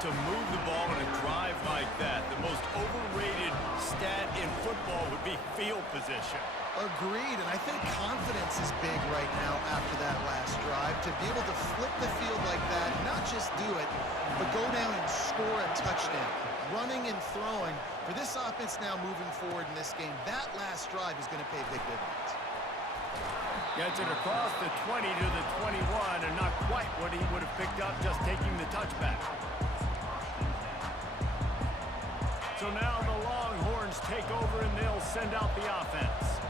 to move the ball in a drive like that, the most overrated stat in football would be field position. Agreed, and I think confidence is big right now after that last drive. To be able to flip the field like that, not just do it, but go down and score a touchdown. Running and throwing, for this offense now moving forward in this game, that last drive is going to pay big dividends. Gets it across the 20 to the 21, and not quite what he would have picked up just taking the touchback. So now the Longhorns take over, and they'll send out the offense.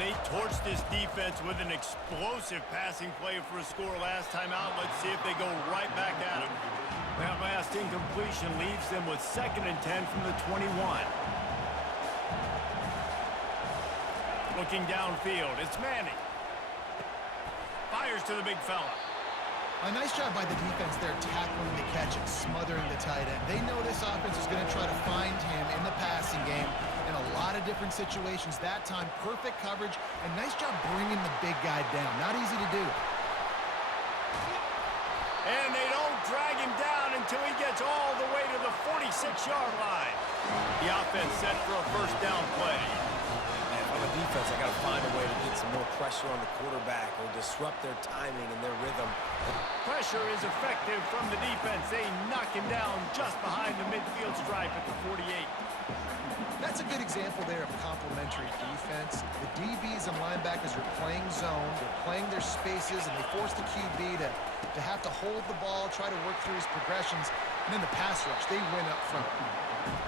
They torched this defense with an explosive passing play for a score last time out. Let's see if they go right back at him. That last incompletion leaves them with 2nd and 10 from the 21. Looking downfield, it's Manning. Fires to the big fella. A nice job by the defense there tackling the catch and smothering the tight end. They know this offense is going to try to find him in the passing game in a lot of different situations. That time, perfect coverage, and nice job bringing the big guy down. Not easy to do. And they don't drag him down until he gets all the way to the 46-yard line. The offense set for a first down play. And on the defense, I got to find a way to get some more pressure on the quarterback or disrupt their timing and their rhythm. Pressure is effective from the defense. They knock him down just behind the midfield stripe at the 48. That's a good example there of complementary defense. The DBs and linebackers are playing zone, they're playing their spaces, and they force the QB to have to hold the ball, try to work through his progressions, and then the pass rush, they win up front.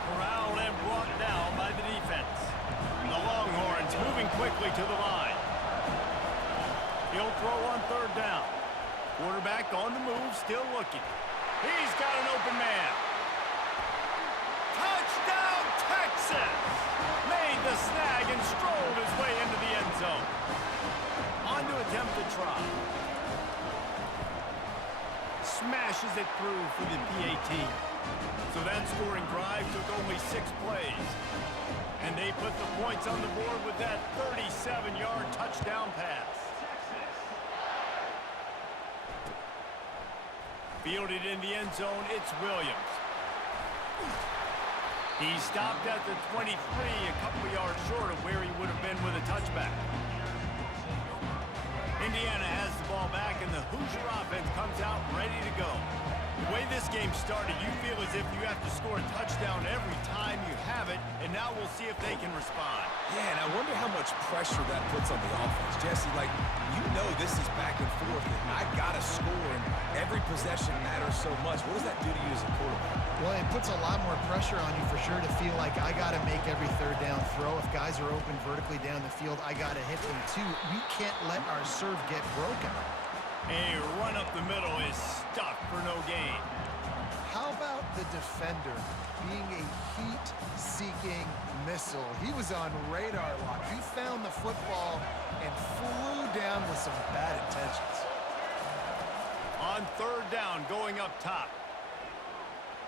Corralled and brought down by the defense. The Longhorns moving quickly to the line. He'll throw on 3rd down. Quarterback on the move, still looking. He's got an open man. Touchdown, Texas! Made the snag and strolled his way into the end zone. On to attempt the try. Smashes it through for the PAT. So that scoring drive took only 6 plays. And they put the points on the board with that 37-yard touchdown pass. Fielded in the end zone, it's Williams. He stopped at the 23, a couple of yards short of where he would have been with a touchback. Indiana has the ball back, and the Hoosier offense comes out ready to go. The way this game started, you feel as if you have to score a touchdown every time you have it, and now we'll see if they can respond. Yeah, and I wonder how much pressure that puts on the offense. Jesse, like, you know this is back and forth, and I got to score, and every possession matters so much. What does that do to you as a quarterback? Well, it puts a lot more pressure on you for sure to feel like I got to make every 3rd down throw. If guys are open vertically down the field, I got to hit them too. We can't let our serve get broken. A run up the middle is stuffed for no gain. How about the defender being a heat-seeking missile? He was on radar lock. He found the football and flew down with some bad intentions. On 3rd down, going up top.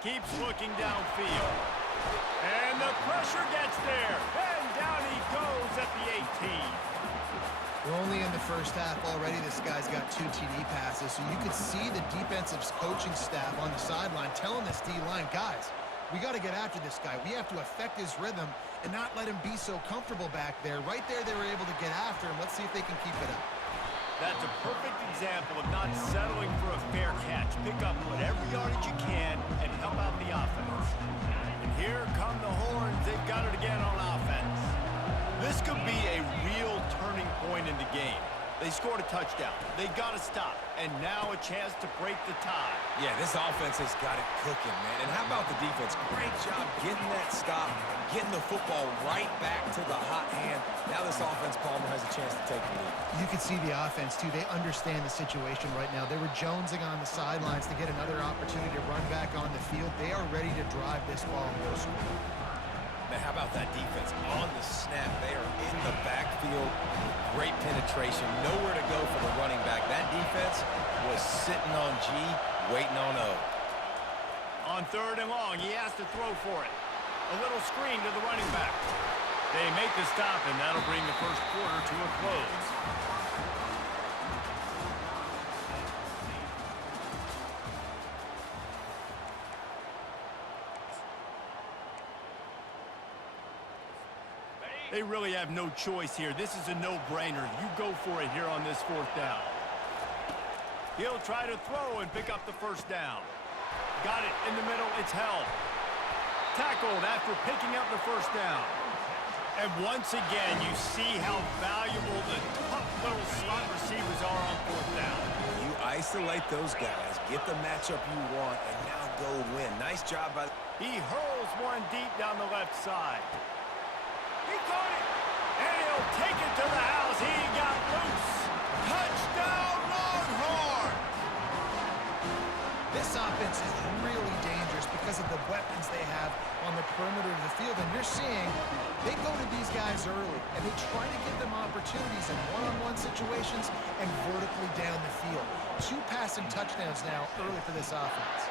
Keeps looking downfield. And the pressure gets there. And down he goes at the 18. We're only in the first half already. This guy's got 2 TD passes, so you could see the defensive coaching staff on the sideline telling this D-line, guys, we got to get after this guy. We have to affect his rhythm and not let him be so comfortable back there. Right there, they were able to get after him. Let's see if they can keep it up. That's a perfect example of not settling for a fair catch. Pick up whatever yardage you can and help out the offense. And here come the Horns. They've got it again on offense. This could be a real turning point in the game. They scored a touchdown. They got to stop. And now a chance to break the tie. Yeah, this offense has got it cooking, man. And how about the defense? Great job getting that stop, getting the football right back to the hot hand. Now this offense, Palmer, has a chance to take the lead. You can see the offense, too. They understand the situation right now. They were jonesing on the sidelines to get another opportunity to run back on the field. They are ready to drive this ball and go score. Man, how about that defense? On the snap, they are in the backfield. Great penetration. Nowhere to go for the running back. That defense was sitting on G, waiting on O. On 3rd and long, he has to throw for it. A little screen to the running back. They make the stop, and that'll bring the first quarter to a close. They really have no choice here. This is a no-brainer. You go for it here on this fourth down. He'll try to throw and pick up the first down. Got it in the middle. It's held. Tackled after picking up the first down. And once again, you see how valuable the tough little slot receivers are on fourth down. You isolate those guys, get the matchup you want, and now go win. Nice job by... He hurls one deep down the left side. He caught it, and he'll take it to the house. He got loose. Touchdown, Longhorns! This offense is really dangerous because of the weapons they have on the perimeter of the field. And you're seeing they go to these guys early, and they try to give them opportunities in one-on-one situations and vertically down the field. 2 passing touchdowns now early for this offense.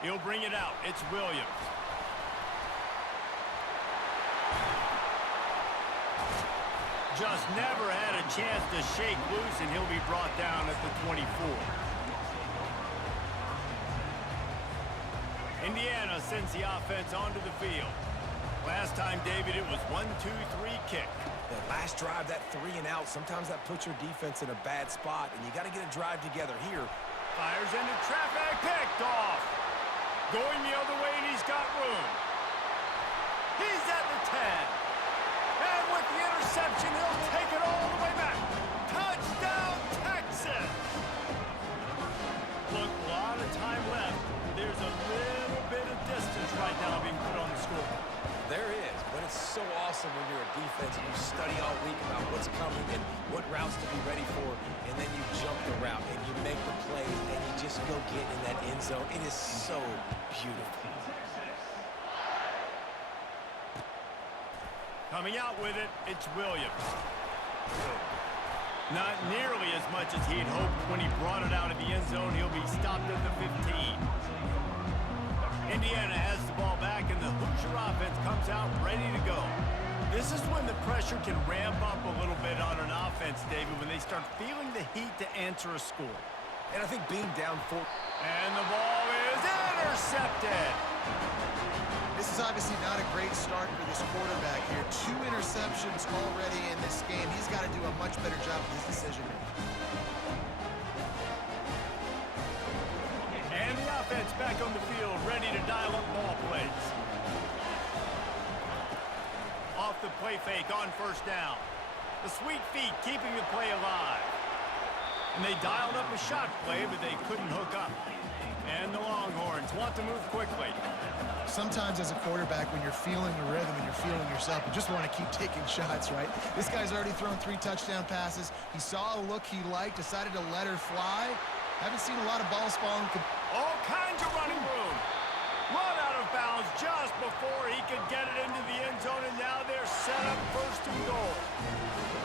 He'll bring it out. It's Williams. Just never had a chance to shake loose, and he'll be brought down at the 24. Indiana sends the offense onto the field. Last time, David, it was 1-2-3 kick. The last drive, that 3 and out, sometimes that puts your defense in a bad spot, and you got to get a drive together here. Fires into traffic, picked off. Going the other way, and he's got room. He's at the 10. And with the interception, he'll take it all the way back. Touchdown, Texas! Look, a lot of time left. There's a little bit of distance right now being put on the score. There is, but it's so awesome when you're a defense and you study all week about what's coming and what routes to be ready for, and then you jump the route and you make the plays and you just go get in that end zone. It is so beautiful. Coming out with it, it's Williams. Not nearly as much as he had hoped when he brought it out of the end zone. He'll be stopped at the 15. Indiana has the ball back, and the Hoosier offense comes out ready to go. This is when the pressure can ramp up a little bit on an offense, David, when they start feeling the heat to answer a score. And I think being down 4... And the ball is intercepted. This is obviously not a great start for this quarterback here. 2 interceptions already in this game. He's got to do a much better job with his decision-making. And the offense back on the field, ready to dial up ball plays. Off the play fake on first down. The sweet feet keeping the play alive. And they dialed up a shot play, but they couldn't hook up. And the Longhorns want to move quickly. Sometimes as a quarterback, when you're feeling the rhythm and you're feeling yourself, you just want to keep taking shots, right? This guy's already thrown 3 touchdown passes. He saw a look he liked, decided to let her fly. Haven't seen a lot of balls falling. All kinds of running room. Run out of bounds just before he could get it into the end zone, and now they're set up first and goal.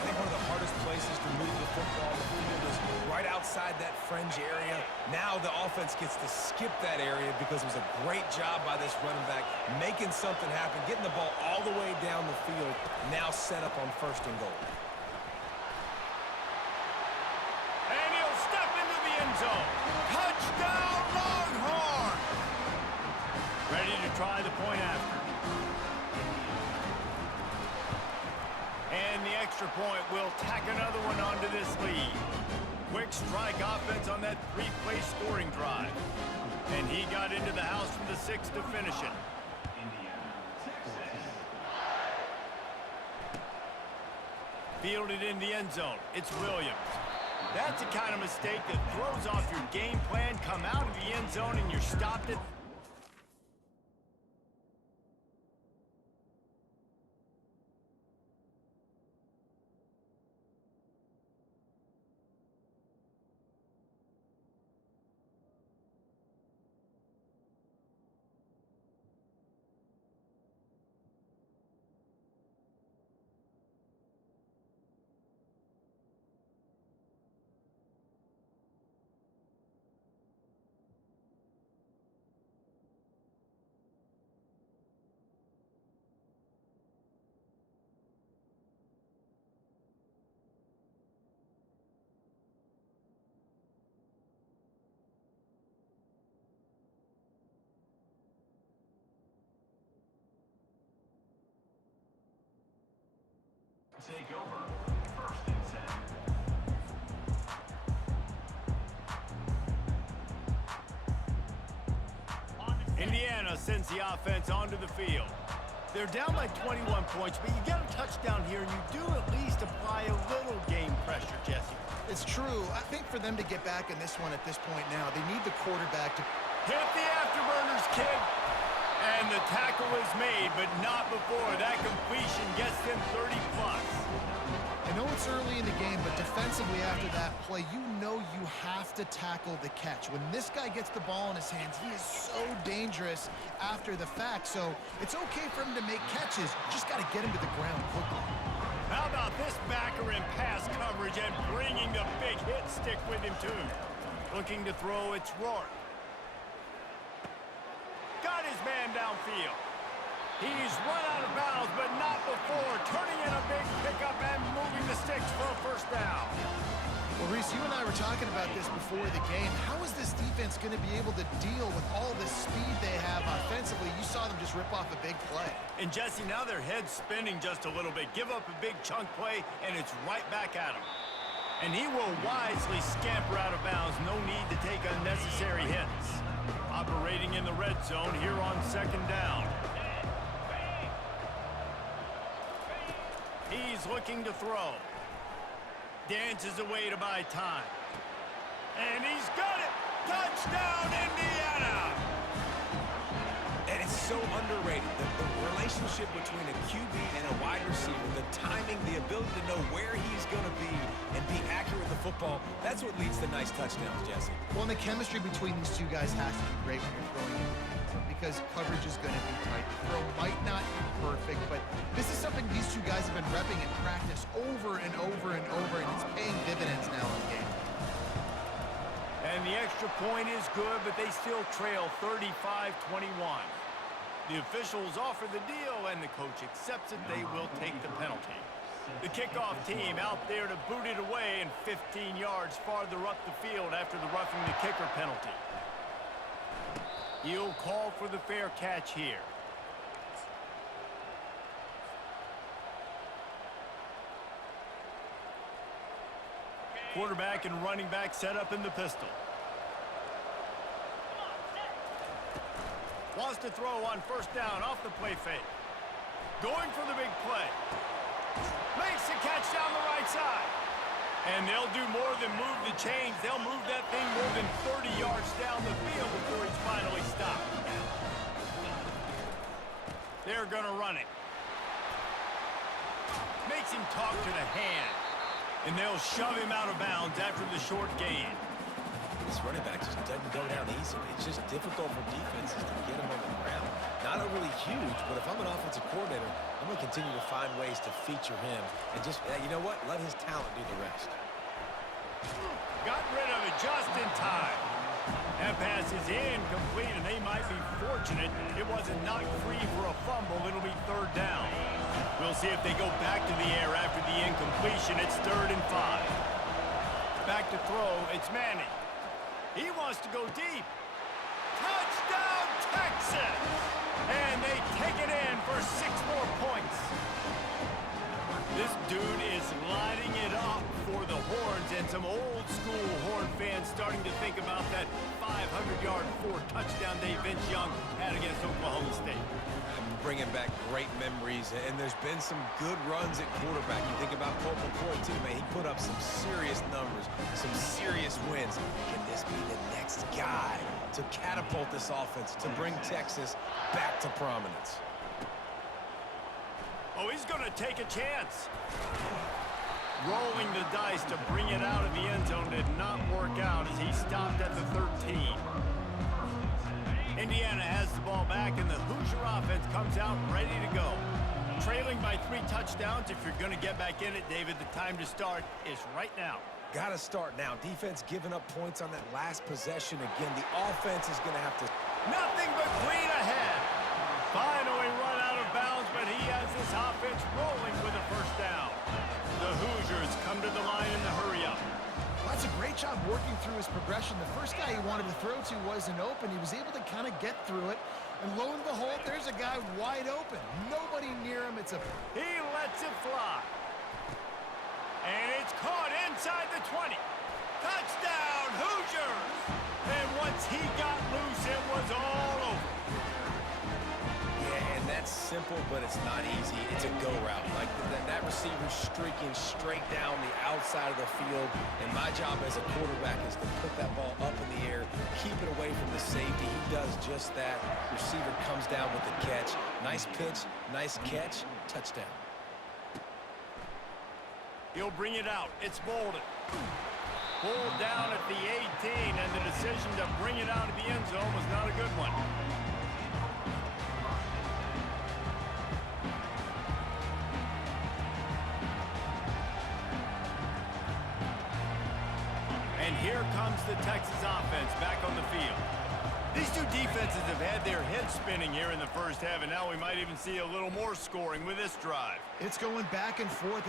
I think one of the hardest places to move the football on the field is right outside that fringe area. Now the offense gets to skip that area because it was a great job by this running back making something happen, getting the ball all the way down the field, now set up on first and goal. And he'll step into the end zone. Touchdown, Longhorn! Ready to try the point after. And the extra point will tack another one onto this lead. Quick strike offense on that 3-play scoring drive. And he got into the house from the 6 to finish it. Fielded in the end zone. It's Williams. That's the kind of mistake that throws off your game plan. Come out of the end zone and you're stopped at take over. First and 10. Indiana sends the offense onto the field. They're down by 21 points, but you get a touchdown here, and you do at least apply a little game pressure, Jesse. It's true. I think for them to get back in this one at this point now, they need the quarterback to... Hit the afterburners, kid. And the tackle is made, but not before that completion gets them 30-plus. I know it's early in the game, but defensively after that play, you know you have to tackle the catch. When this guy gets the ball in his hands, he is so dangerous after the fact. So it's okay for him to make catches. You just got to get him to the ground quickly. How about this backer in pass coverage and bringing the big hit stick with him, too? Looking to throw, it's Rourke. Got his man downfield. He's run out of bounds, but not before turning in a big pickup and moving the sticks for a first down. Well, Reese, you and I were talking about this before the game. How is this defense going to be able to deal with all the speed they have offensively? You saw them just rip off a big play. And Jesse, now their head's spinning just a little bit. Give up a big chunk play, and it's right back at him. And he will wisely scamper out of bounds. No need to take unnecessary hits. Operating in the red zone here on second down. He's looking to throw. Dances away to buy time. And he's got it! Touchdown, Indiana! And it's so underrated. The relationship between a QB and a wide receiver, the timing, the ability to know where he's going to be and be accurate with the football, that's what leads to nice touchdowns, Jesse. Well, and the chemistry between these two guys has to be great when you're throwing into the end zone because coverage is going to be tight. The throw might not be perfect, but this is something these two guys have been repping in practice over and over and over, and it's paying dividends now in game. And the extra point is good, but they still trail 35-21. The officials offer the deal, and the coach accepts it. They will take the penalty. The kickoff team out there to boot it away and 15 yards farther up the field after the roughing the kicker penalty. He'll call for the fair catch here. Quarterback and running back set up in the pistol. Wants to throw on first down off the play fake. Going for the big play. Makes the catch down the right side. And they'll do more than move the chains. They'll move that thing more than 30 yards down the field before he's finally stopped. They're going to run it. Makes him talk to the hand. And they'll shove him out of bounds after the short gain. This running back just doesn't go down easily. It's just difficult for defenses to get him on the ground. Not overly huge, but if I'm an offensive coordinator, I'm going to continue to find ways to feature him. And just, you know what? Let his talent do the rest. Got rid of it just in time. That pass is incomplete, and they might be fortunate it wasn't knocked free for a fumble. It'll be third down. We'll see if they go back to the air after the incompletion. It's 3rd and 5. Back to throw. It's Manning. He wants to go deep. Touchdown, Texas! And they take it in for 6 more points. This dude is lighting it up for the Horns, and some old-school Horn fans starting to think about that 500-yard 4-touchdown day Vince Young had against Oklahoma State. Bringing back great memories, and there's been some good runs at quarterback. You think about Colt McCoy, too, man. He put up some serious numbers, some serious wins. Can this be the next guy to catapult this offense, to bring Texas back to prominence? Oh, he's going to take a chance. Rolling the dice to bring it out of the end zone did not work out as he stopped at the 13. Indiana has the ball back, and the Hoosier offense comes out ready to go. Trailing by 3 touchdowns. If you're going to get back in it, David, the time to start is right now. Got to start now. Defense giving up points on that last possession. Again, the offense is going to have to... Nothing but green ahead. Finally run out of bounds, but he has this offense rolling with a first down. The Hoosiers come to the line in the hurry-up. Well, that's a great job working through his progression. The first guy he wanted to throw to wasn't open. He was able to kind of get through it. And lo and behold, there's a guy wide open. Nobody near him. He lets it fly. And it's caught inside the 20. Touchdown, Hoosiers! And once he got loose, it was all over. Yeah, and that's simple, but it's not easy. It's a go route. Like that receiver streaking straight down the outside of the field. And my job as a quarterback is to put that ball up in the air, keep it away from the safety. He does just that. Receiver comes down with the catch. Nice pitch, nice catch, touchdown. He'll bring it out. It's Bolden. Pulled down at the 18, and the decision to bring it out of the end zone was not a good one. And here comes the Texas offense back on the field. These two defenses have had their heads spinning here in the first half, and now we might even see a little more scoring with this drive. It's going back and forth.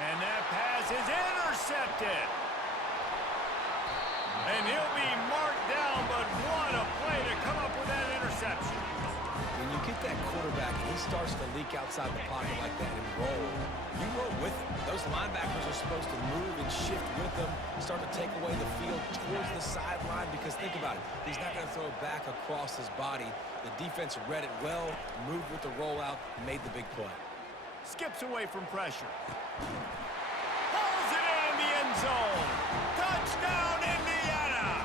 And that pass is intercepted. And he'll be marked down, but what a play to come up with that interception. When you get that quarterback and he starts to leak outside the pocket like that and roll, you roll with him. Those linebackers are supposed to move and shift with him, start to take away the field towards the sideline, because think about it, he's not going to throw it back across his body. The defense read it well, moved with the rollout, made the big play. Skips away from pressure. Pulls it in the end zone. Touchdown, Indiana!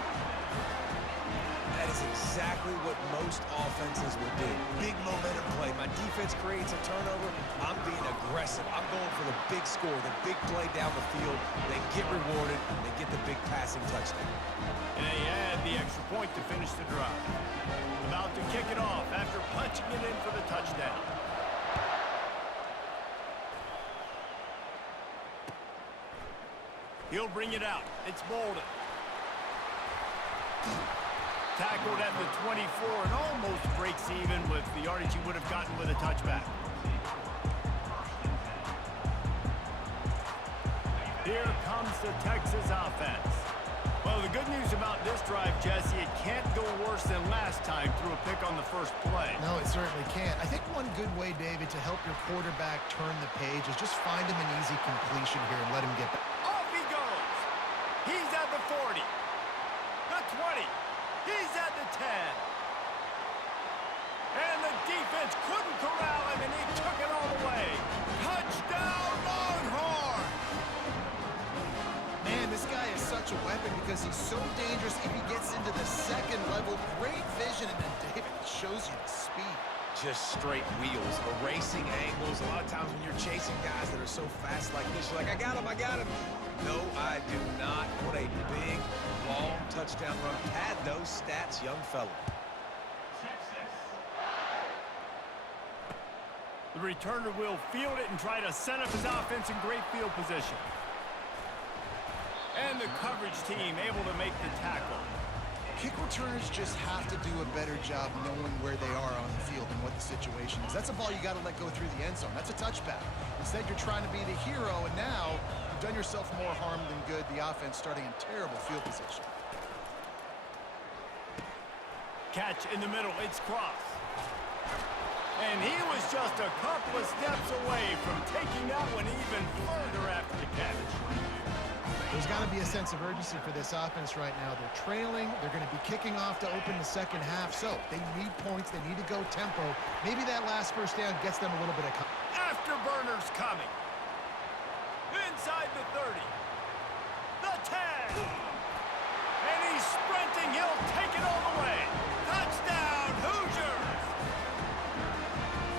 That is exactly what most offenses would do. Big momentum play. My defense creates a turnover. I'm being aggressive. I'm going for the big score, the big play down the field. They get rewarded. They get the big passing touchdown. And they add the extra point to finish the drive. About to kick it off after punching it in for the touchdown. He'll bring it out. It's Bolden. Tackled at the 24 and almost breaks even with the yardage he would have gotten with a touchback. Here comes the Texas offense. Well, the good news about this drive, Jesse, it can't go worse than last time through a pick on the first play. No, it certainly can't. I think one good way, David, to help your quarterback turn the page is just find him an easy completion here and let him get back. Off he goes. He's at the 40. The 20. He's at the 10. And the defense couldn't corral him, and he took it all the way. Touchdown, Longhorns! Man, this guy is such a weapon because he's so dangerous if he gets into the second level. Great vision, and then David shows you the speed. Just straight wheels, erasing angles. A lot of times when you're chasing guys that are so fast like this, you're like, I got him, I got him. No, I do not. What a big, long touchdown run. Pad those stats, young fella. The returner will field it and try to set up his offense in great field position. And the coverage team able to make the tackle. Kick returners just have to do a better job knowing where they are on the field and what the situation is. That's a ball you got to let go through the end zone. That's a touchback. Instead, you're trying to be the hero, and now you've done yourself more harm than good. The offense starting in terrible field position. Catch in the middle. It's Cross. And he was just a couple of steps away from taking that one even further after the catch. There's got to be a sense of urgency for this offense right now. They're trailing. They're going to be kicking off to open the second half. So they need points. They need to go tempo. Maybe that last first down gets them a little bit of Afterburners coming. Inside the 30. The 10. And he's sprinting. He'll take it all the way. Touchdown, Hoosiers.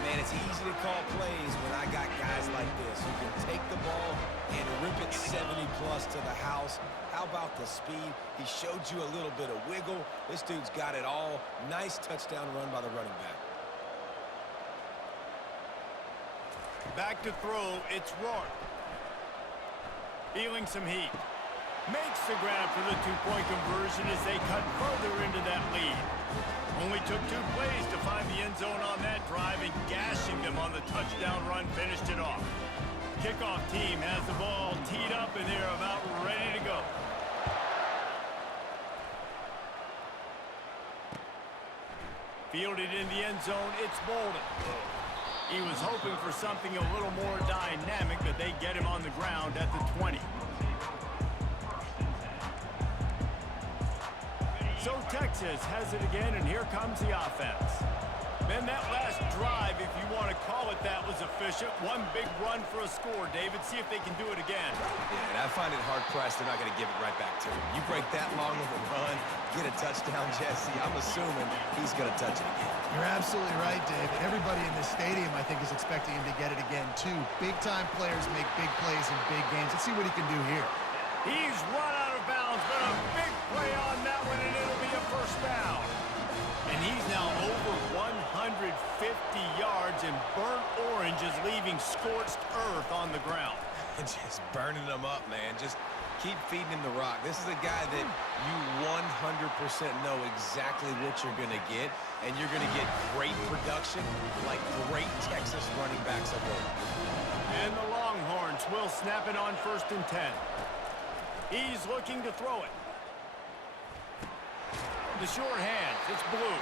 Man, it's easy to call plays when I got guys like this who can take the ball and rip it 70-plus to the house. How about the speed? He showed you a little bit of wiggle. This dude's got it all. Nice touchdown run by the running back. Back to throw, it's Rourke. Feeling some heat. Makes the grab for the two-point conversion as they cut further into that lead. Only took 2 plays to find the end zone on that drive, and gashing them on the touchdown run finished it off. Kickoff team has the ball teed up, and they're about ready to go. Fielded in the end zone, it's Bolden. He was hoping for something a little more dynamic, but they get him on the ground at the 20. So Texas has it again, and here comes the offense. Man, that last drive, if you want to call it that, was efficient. One big run for a score, David. See if they can do it again. Yeah, and I find it hard-pressed they're not going to give it right back to him. You break that long of a run, get a touchdown, Jesse, I'm assuming he's going to touch it again. You're absolutely right, David. Everybody in this stadium, I think, is expecting him to get it again, too. Big-time players make big plays in big games. Let's see what he can do here. He's run out of bounds, but a big play on that one, and it'll be a first down. And he's now over 150 yards, and burnt orange is leaving scorched earth on the ground. Just burning them up, man. Just keep feeding him the rock. This is a guy that you 100% know exactly what you're going to get, and you're going to get great production like great Texas running backs of old. And the Longhorns will snap it on 1st and 10. He's looking to throw it. The short hands, it's Blue.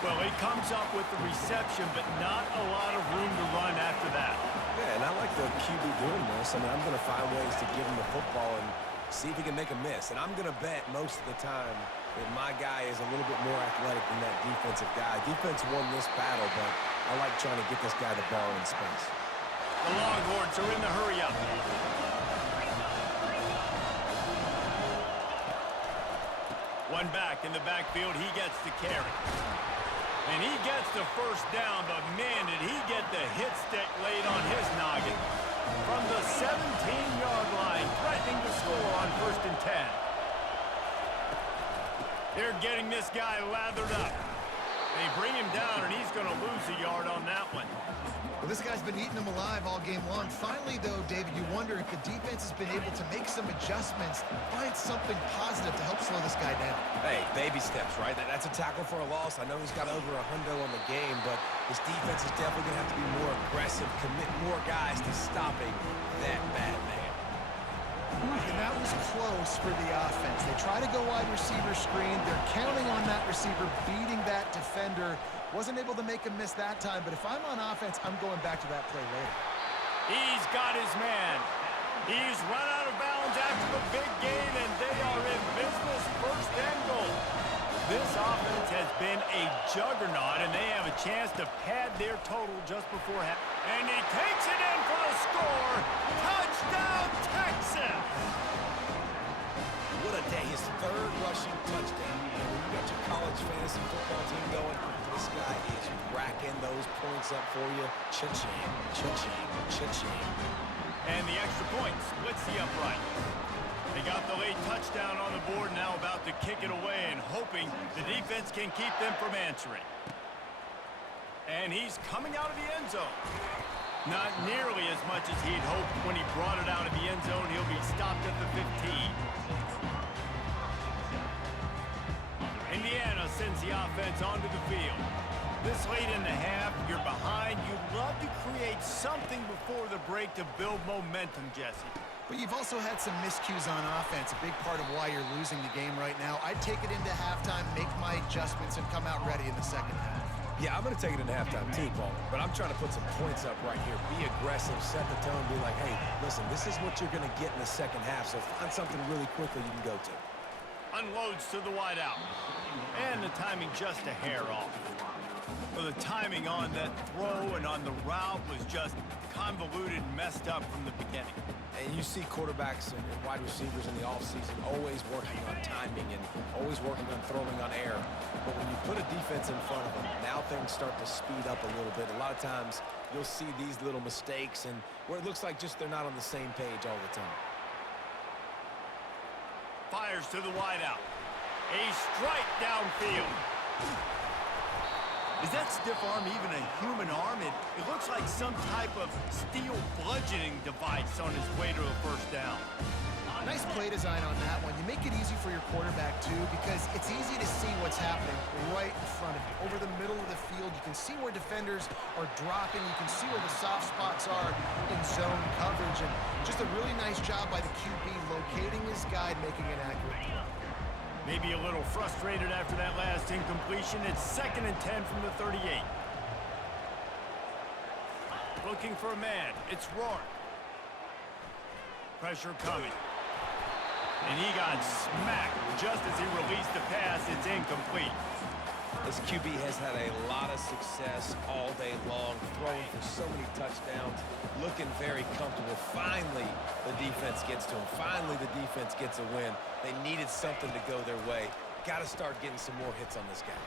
Well, he comes up with the reception, but not a lot of room to run after that. Yeah, and I like the QB doing this. I mean, I'm going to find ways to give him the football and see if he can make a miss. And I'm going to bet most of the time that my guy is a little bit more athletic than that defensive guy. Defense won this battle, but I like trying to get this guy the ball in space. The Longhorns are in the hurry-up. One back in the backfield, he gets the carry. And he gets the first down, but man, did he get the hit stick laid on his noggin. From the 17-yard line, threatening to score on 1st and 10. They're getting this guy lathered up. They bring him down, and he's going to lose a yard on that one. Well, this guy's been eating them alive all game long. Finally, though, David, you wonder if the defense has been able to make some adjustments, find something positive to help slow this guy down. Hey, baby steps, right? That's a tackle for a loss. I know he's got over a hundo on the game, but his defense is definitely going to have to be more aggressive, commit more guys to stopping that bad man. And that was close for the offense. They try to go wide receiver screen. They're counting on that receiver beating that defender. Wasn't able to make him miss that time, but if I'm on offense, I'm going back to that play later. He's got his man. He's run out of bounds after the big gain, and they are in business, 1st and goal. This offense has been a juggernaut, and they have a chance to pad their total just before half. And he takes it in for the score. Touchdown, Texas! What a day. His 3rd rushing touchdown. And when you got your college fantasy football team going, this guy is racking those points up for you. Cha-ching, cha-ching, cha-ching. And the extra point splits the upright. They got the late touchdown on the board, now about to kick it away and hoping the defense can keep them from answering. And he's coming out of the end zone. Not nearly as much as he'd hoped when he brought it out of the end zone. He'll be stopped at the 15. Indiana sends the offense onto the field. This late in the half, you're behind. You'd love to create something before the break to build momentum, Jesse. But you've also had some miscues on offense, a big part of why you're losing the game right now. I'd take it into halftime, make my adjustments, and come out ready in the second half. Yeah, I'm going to take it into halftime too, Paul. But I'm trying to put some points up right here. Be aggressive, set the tone, be like, hey, listen, this is what you're going to get in the second half, so find something really quickly you can go to. Unloads to the wideout. And the timing just a hair off. Well, the timing on that throw and on the route was just convoluted and messed up from the beginning. And you see quarterbacks and wide receivers in the offseason always working on timing and always working on throwing on air. But when you put a defense in front of them, now things start to speed up a little bit. A lot of times you'll see these little mistakes and where it looks like just they're not on the same page all the time. Fires to the wideout. A strike downfield. Is that stiff arm even a human arm? It looks like some type of steel bludgeoning device on his way to a first down. Nice play design on that one. You make it easy for your quarterback, too, because it's easy to see what's happening right in front of you. Over the middle of the field, you can see where defenders are dropping. You can see where the soft spots are in zone coverage. And just a really nice job by the QB locating his guy, making an accurate throw. Maybe a little frustrated after that last incompletion. It's 2nd and 10 from the 38. Looking for a man. It's Rourke. Pressure coming. And he got smacked just as he released the pass. It's incomplete. This QB has had a lot of success all day long, throwing for so many touchdowns, looking very comfortable. Finally, the defense gets to him. Finally, the defense gets a win. They needed something to go their way. Got to start getting some more hits on this guy.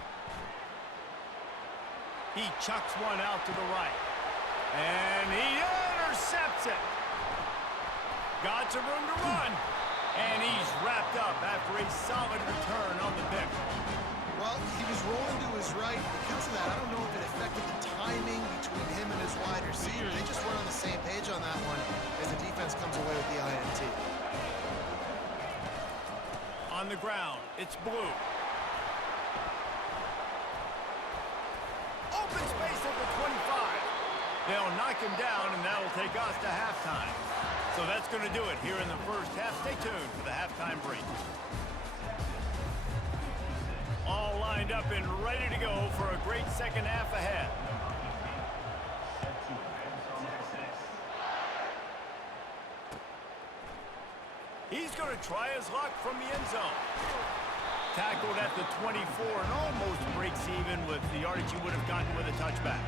He chucks one out to the right. And he intercepts it. Got some room to run. And he's wrapped up after a solid return on the pick. Well, he was rolling to his right. Because of that, I don't know if it affected the timing between him and his wide receiver. They just weren't on the same page on that one as the defense comes away with the INT. On the ground, it's Blue. Open space at the 25. They'll knock him down, and that'll take us to halftime. So that's going to do it here in the first half. Stay tuned for the halftime break. All lined up and ready to go for a great second half ahead. He's going to try his luck from the end zone. Tackled at the 24 and almost breaks even with the yardage he would have gotten with a touchback.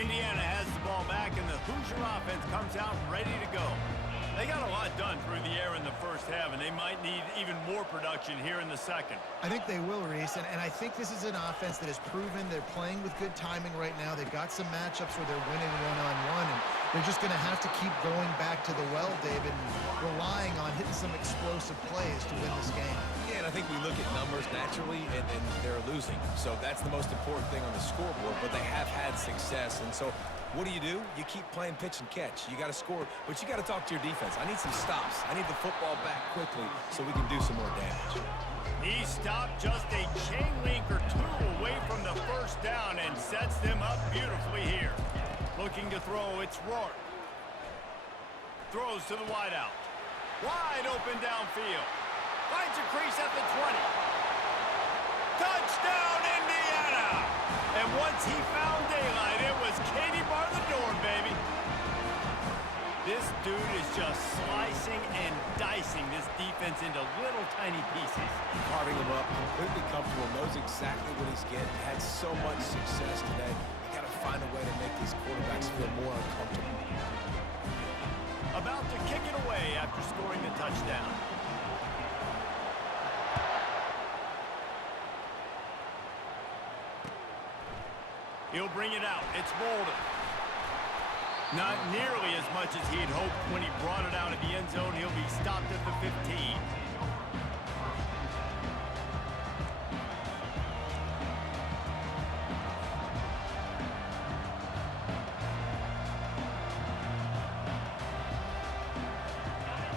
Indiana has the ball back, and the Hoosier offense comes out ready to go. They got a lot done through the air in the first half, and they might need even more production here in the second. I think they will, Reese, and I think this is an offense that has proven they're playing with good timing right now. They've got some matchups where they're winning one-on-one, and they're just going to have to keep going back to the well, David, and relying on hitting some explosive plays to win this game. Yeah, and I think we look at numbers naturally, and they're losing. So that's the most important thing on the scoreboard, but they have had success. And so what do? You keep playing pitch and catch. You got to score, but you got to talk to your defense. I need some stops. I need the football back quickly so we can do some more damage. He stopped just a chain link or two away from the first down and sets them up beautifully here. Looking to throw, it's Rourke. Throws to the wideout. Wide open downfield. Finds a crease at the 20. Touchdown, Indiana! And once he found daylight, it was Katie bar the door, baby. This dude is just slicing and dicing this defense into little tiny pieces. Carving him up, completely comfortable, knows exactly what he's getting, had so much success today. You got to find a way to make these quarterbacks feel more uncomfortable. About to kick it away after scoring the touchdown. He'll bring it out. It's Bolden. Not nearly as much as he'd hoped when he brought it out of the end zone. He'll be stopped at the 15.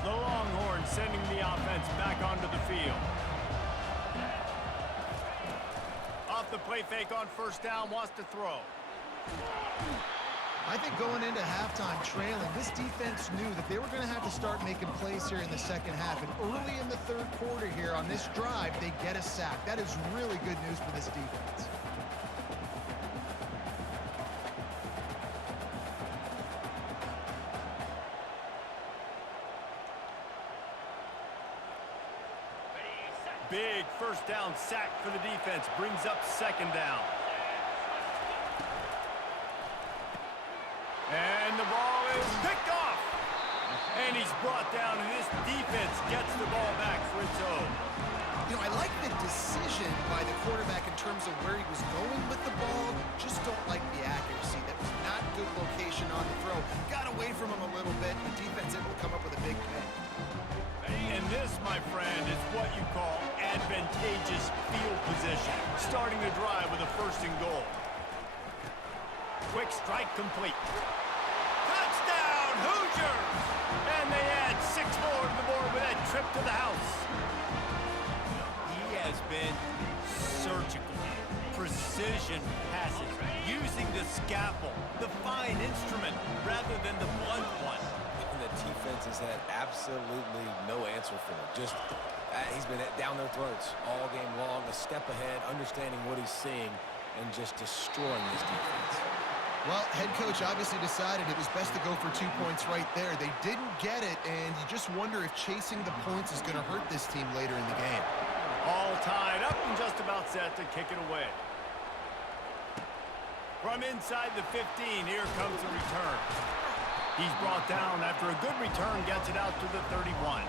The Longhorns sending the offense back onto the field. Off the play fake on first down, wants to throw. I think going into halftime trailing, this defense knew that they were going to have to start making plays here in the second half. And early in the third quarter here on this drive, they get a sack. That is really good news for this defense. Big first down sack for the defense. Brings up second down. And the ball is picked off. And he's brought down, and this defense gets the ball back for its own. You know, I like the decision by the quarterback in terms of where he was going with the ball. Just don't like the accuracy. That was not good location on the throw. Got away from him a little bit. The defense able to come up with a big pick. And this, my friend, is what you call advantageous field position. Starting the drive with a first and goal. Quick strike complete. Touchdown, Hoosiers! And they add 6 more to the board with that trip to the house. He has been surgical. Precision passing. Using the scalpel, the fine instrument, rather than the blunt one. the defense has had absolutely no answer for. Just he's been down their throats all game long, a step ahead, understanding what he's seeing, and just destroying this defense. Well, head coach obviously decided it was best to go for 2 points right there. They didn't get it, and you just wonder if chasing the points is going to hurt this team later in the game. All tied up and just about set to kick it away. From inside the 15, here comes the return. He's brought down after a good return, gets it out to the 31.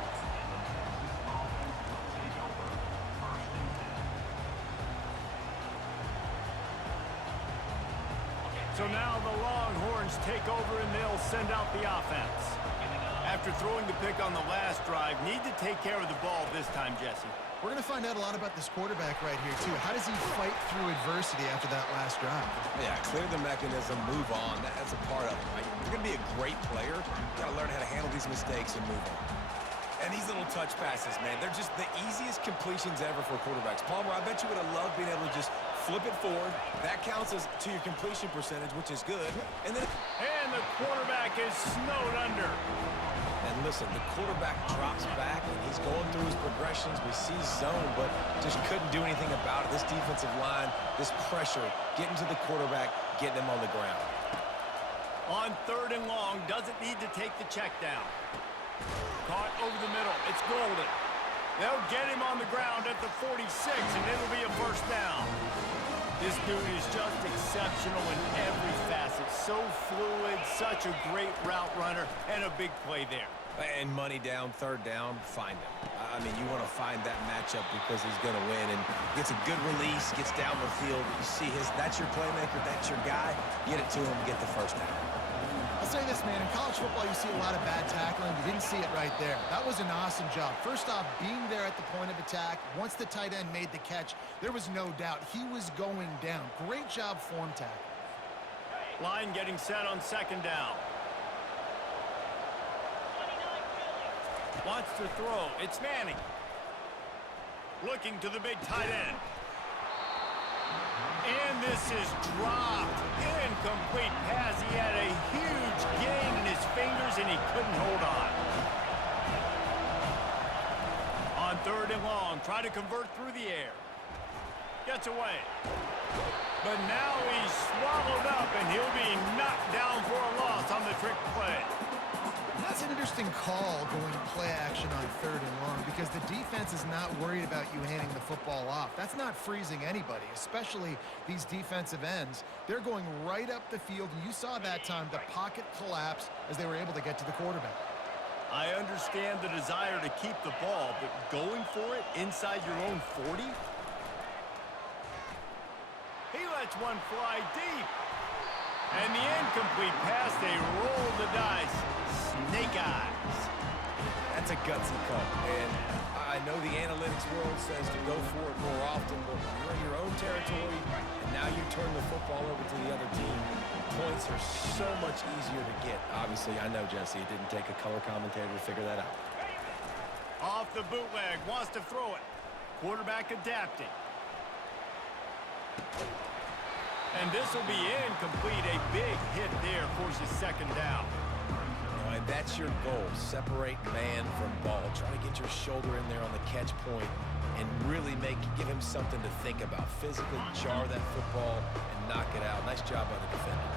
So now the Longhorns take over and they'll send out the offense. After throwing the pick on the last drive, need to take care of the ball this time, Jesse. We're going to find out a lot about this quarterback right here, too. How does he fight through adversity after that last drive? Yeah, clear the mechanism, move on. That's a part of it, right? You're going to be a great player. You got to learn how to handle these mistakes and move on. And these little touch passes, man, they're just the easiest completions ever for quarterbacks. Palmer, I bet you would have loved being able to just flip it forward. That counts as to your completion percentage, which is good. And the quarterback is snowed under. And listen, the quarterback drops back, and he's going through his progressions. We see zone, but just couldn't do anything about it. This defensive line, this pressure, getting to the quarterback, getting him on the ground. On 3rd and long, doesn't need to take the check down. Caught over the middle. It's Golden. They'll get him on the ground at the 46, and it'll be a first down. This dude is just exceptional in every facet. So fluid, such a great route runner, and a big play there. And money down, 3rd down, find him. I mean, you want to find that matchup because he's going to win, and gets a good release, gets down the field. You see that's your playmaker, that's your guy. Get it to him, get the first down. I'll say this, man. In college football, you see a lot of bad tackling. You didn't see it right there. That was an awesome job. First off, being there at the point of attack. Once the tight end made the catch, there was no doubt he was going down. Great job form tackle. Line getting set on 2nd down. Wants to throw. It's Manning. Looking to the big tight end. And this is dropped. Incomplete pass. He had a huge gain in his fingers, and he couldn't hold on. On 3rd and long, try to convert through the air. Gets away. But now he's swallowed up, and he'll be knocked down for a loss on the trick play. That's an interesting call going play action on 3rd and long because the defense is not worried about you handing the football off. That's not freezing anybody, especially these defensive ends. They're going right up the field, and you saw that time the pocket collapse as they were able to get to the quarterback. I understand the desire to keep the ball, but going for it inside your own 40? He lets one fly deep. And the incomplete pass, they roll the dice. Snake eyes. That's a gutsy call. And I know the analytics world says to go for it more often, but when you're in your own territory and now you turn the football over to the other team, points are so much easier to get. Obviously, I know, Jesse, it didn't take a color commentator to figure that out. Off the bootleg, wants to throw it. Quarterback adapting. And this will be incomplete. A big hit there forces 2nd down. And that's your goal. Separate man from ball. Try to get your shoulder in there on the catch point and really give him something to think about. Physically jar that football and knock it out. Nice job by the defender.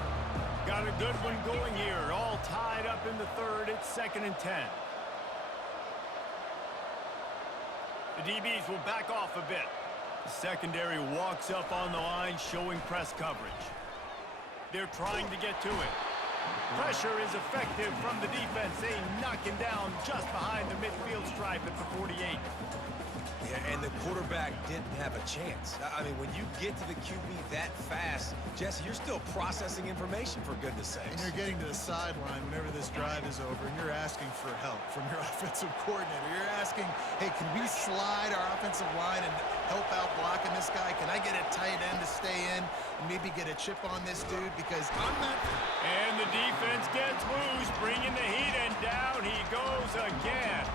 Got a good one going here. All tied up in the 3rd. It's 2nd and 10. The DBs will back off a bit. The secondary walks up on the line, showing press coverage. They're trying to get to it. Pressure is effective from the defense. They knock him down just behind the midfield stripe at the 48. Yeah, and the quarterback didn't have a chance. I mean, when you get to the QB that fast, Jesse, you're still processing information, for goodness sakes. And you're getting to the sideline whenever this drive is over, and you're asking for help from your offensive coordinator. You're asking, hey, can we slide our offensive line and help out blocking this guy? Can I get a tight end to stay in and maybe get a chip on this dude? Because I'm not... And the defense gets loose, bringing the heat, and down he goes again.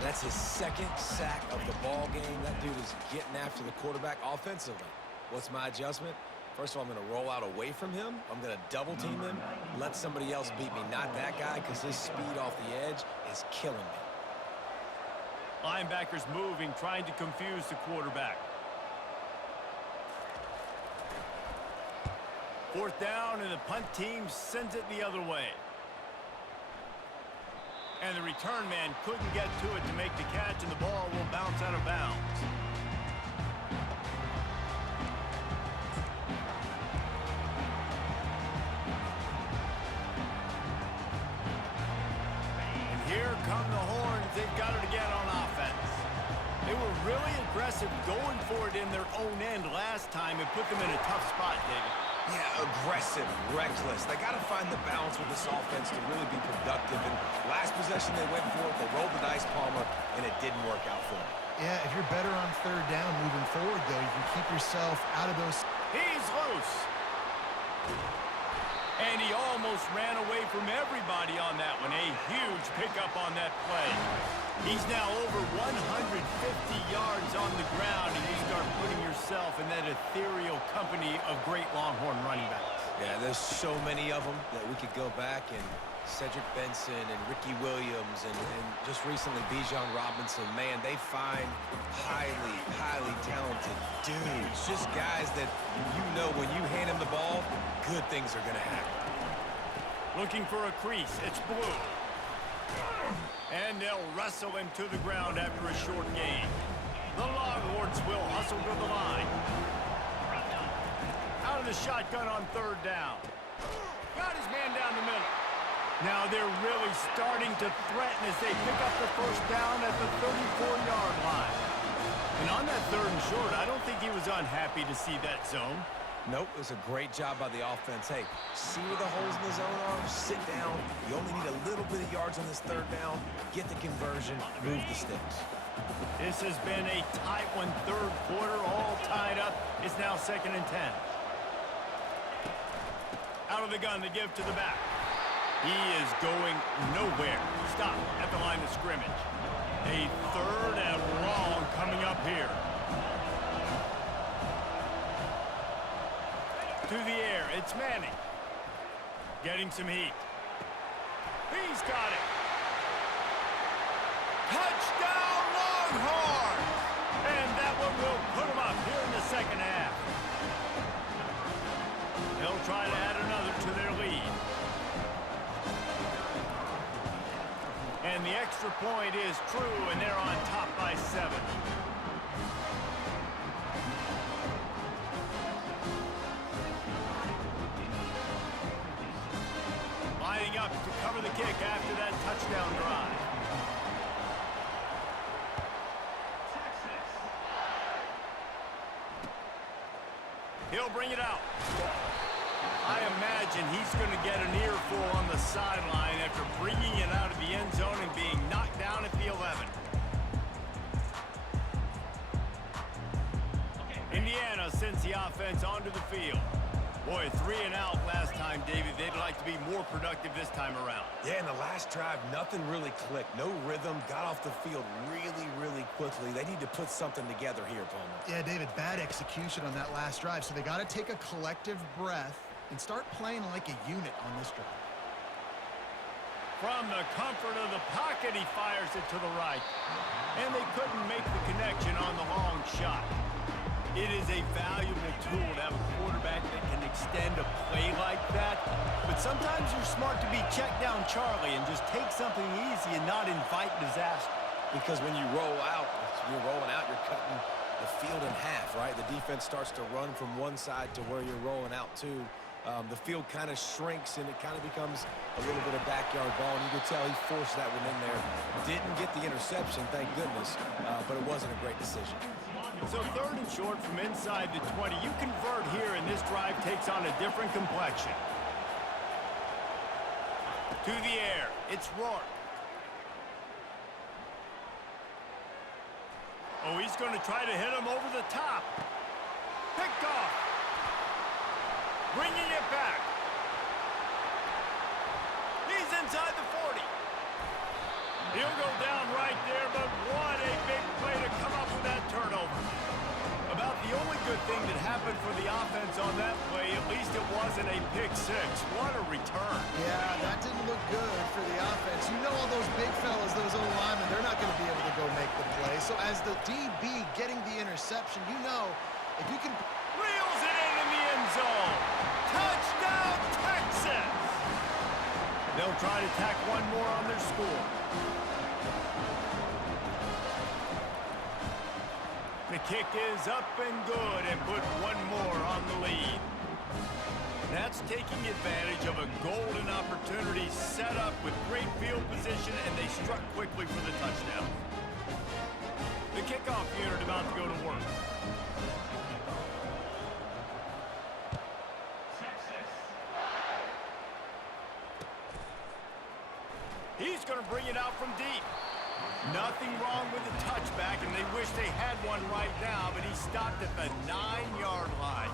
That's his 2nd sack of the ball game. That dude is getting after the quarterback offensively. What's my adjustment? First of all, I'm going to roll out away from him. I'm going to double team him, let somebody else beat me. Not that guy, because his speed off the edge is killing me. Linebackers moving, trying to confuse the quarterback. Fourth down, and the punt team sends it the other way. And the return man couldn't get to it to make the catch, and the ball will bounce out of bounds. And here come the Horns. They've got it again on offense. They were really aggressive going for it in their own end last time and put them in a tough spot, David. Yeah, aggressive, reckless. They got to find the balance with this offense to really be productive. And last possession they went for it, they rolled the dice, Palmer, and it didn't work out for them. Yeah, if you're better on third down moving forward, though, you can keep yourself out of those. He's loose. And he almost ran away from everybody on that one. A huge pickup on that play. He's now over 150 yards on the ground, and you start putting yourself in that ethereal company of great Longhorn running backs. Yeah, there's so many of them that we could go back, and Cedric Benson and Ricky Williams and just recently Bijan Robinson. Man, they find highly, highly talented dudes. Just guys that you know when you hand them the ball, good things are going to happen. Looking for a crease. It's blue. And they'll wrestle him to the ground after a short gain. The Longhorns will hustle to the line. Out of the shotgun on third down. Got his man down the middle. Now they're really starting to threaten as they pick up the first down at the 34-yard line. And on that third and short, I don't think he was unhappy to see that zone. Nope, it was a great job by the offense. Hey, see where the holes in the zone are? Sit down. You only need a little bit of yards on this third down. Get the conversion. Move the sticks. This has been a tight one, third quarter, all tied up. It's now 2nd and 10. Out of the gun, the give to the back. He is going nowhere. Stop at the line of scrimmage. A third and long coming up here. To the air, it's Manning. Getting some heat. He's got it. Touchdown Longhorns! And that one will put him up here in the second half. They'll try to add another to their lead. And the extra point is true, and they're on top by 7. Lining up to cover the kick after that touchdown drive. He'll bring it out. I imagine he's going to get an earful on the sideline after bringing it out of the end zone and being knocked down at the 11. Indiana sends the offense onto the field. Boy, 3 and out last time, David. They'd like to be more productive this time around. Yeah, in the last drive, nothing really clicked. No rhythm. Got off the field really, really quickly. They need to put something together here, Palmer. Yeah, David, bad execution on that last drive, so they got to take a collective breath and start playing like a unit on this drive. From the comfort of the pocket, he fires it to the right. And they couldn't make the connection on the long shot. It is a valuable tool to have a quarterback that can extend a play like that. But sometimes you're smart to be check down Charlie and just take something easy and not invite disaster. Because when you roll out, you're rolling out, you're cutting the field in half, right? The defense starts to run from one side to where you're rolling out to. The field kind of shrinks, and it kind of becomes a little bit of backyard ball, and you could tell he forced that one in there. Didn't get the interception, thank goodness, but it wasn't a great decision. So 3rd and short from inside the 20. You convert here, and this drive takes on a different complexion. To the air, it's Rourke. Oh, he's going to try to hit him over the top. Picked off. Bringing it back. He's inside the 40. He'll go down right there, but what a big play to come up with that turnover. About the only good thing that happened for the offense on that play it wasn't a pick six. What a return. Yeah, that didn't look good for the offense. You know all those big fellas, those O-linemen, they're not going to be able to go make the play. So as the DB getting the interception, you know, if you can... Reels it in the end zone. Touchdown, Texas. They'll try to tack one more on their score. The kick is up and good and put one more on the lead. That's taking advantage of a golden opportunity set up with great field position, and they struck quickly for the touchdown. The kickoff unit about to go to work. He's going to bring it out from deep. Nothing wrong with the touchback, and they wish they had one right now, but he stopped at the 9-yard line.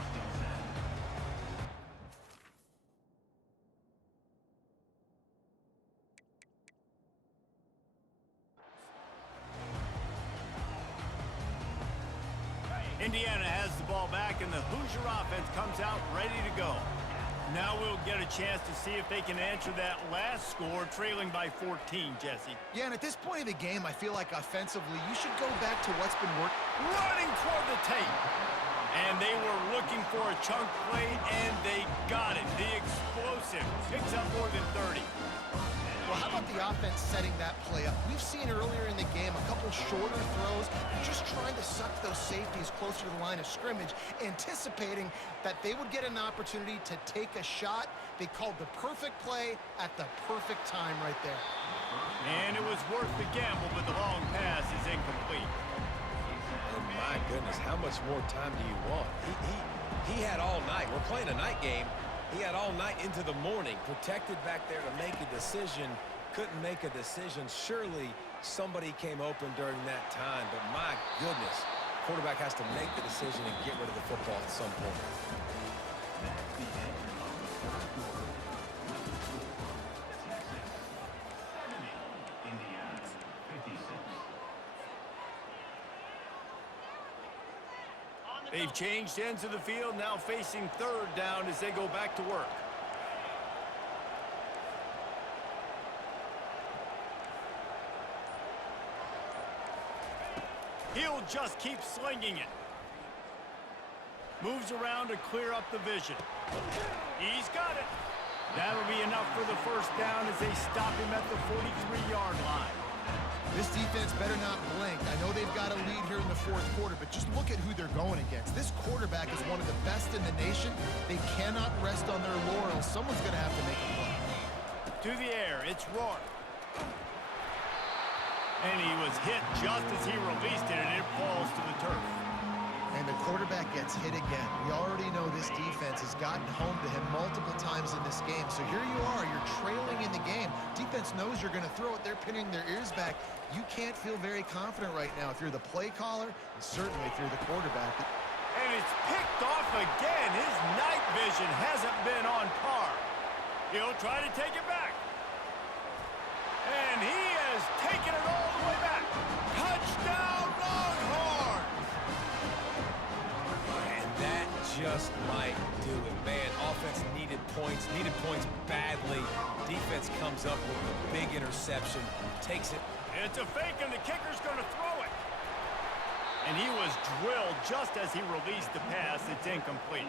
Indiana has the ball back, and the Hoosier offense comes out ready to go. Now we'll get a chance to see if they can answer that last score, trailing by 14, Jesse. Yeah, and at this point of the game, I feel like offensively, you should go back to what's been working. Running toward the tape. And they were looking for a chunk play, and they got it. The explosive picks up more than 30. Well, how about the offense setting that play up? We've seen earlier in the game a couple shorter throws, just trying to suck those safeties closer to the line of scrimmage, anticipating that they would get an opportunity to take a shot. They called the perfect play at the perfect time right there. And it was worth the gamble, but the long pass is incomplete. And my goodness, how much more time do you want? He had all night. We're playing a night game. He had all night into the morning, protected back there to make a decision, couldn't make a decision. Surely somebody came open during that time, but my goodness, quarterback has to make the decision and get rid of the football at some point. They've changed ends of the field, now facing third down as they go back to work. He'll just keep slinging it. Moves around to clear up the vision. He's got it. That'll be enough for the first down as they stop him at the 43-yard line. This defense better not blink. I know they've got a lead here in the fourth quarter, but just look at who they're going against. This quarterback is one of the best in the nation. They cannot rest on their laurels. Someone's going to have to make a play. To the air, it's Rourke. And he was hit just as he released it, and it falls to the turf. And the quarterback gets hit again. We already know this defense has gotten home to him multiple times in this game. So here you are, you're trailing in the game. Defense knows you're going to throw it. They're pinning their ears back. You can't feel very confident right now if you're the play caller, and certainly if you're the quarterback. And it's picked off again. His night vision hasn't been on par. He'll try to take it back. And he has taken it all the way back. Touchdown, Longhorns! And that just might do it, man. Offense needed points badly. Defense comes up with a big interception, takes it. It's a fake, and the kicker's going to throw it. And he was drilled just as he released the pass. It's incomplete.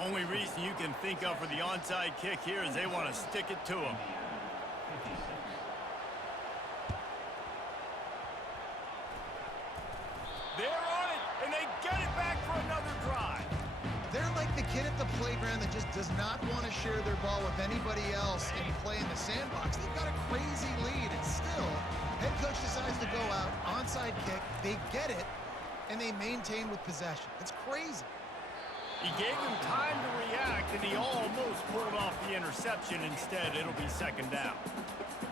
Only reason you can think of for the onside kick here is they want to stick it to him. They're on it, and they get it back for another drive. They're like the kid at the playground that just does not want to share their ball with anybody else and play in the sandbox. They've got a crazy lead, and still, head coach decides to go out, onside kick, they get it, and they maintain with possession. It's crazy. He gave him time to react, and he almost pulled off the interception. Instead, it'll be second down.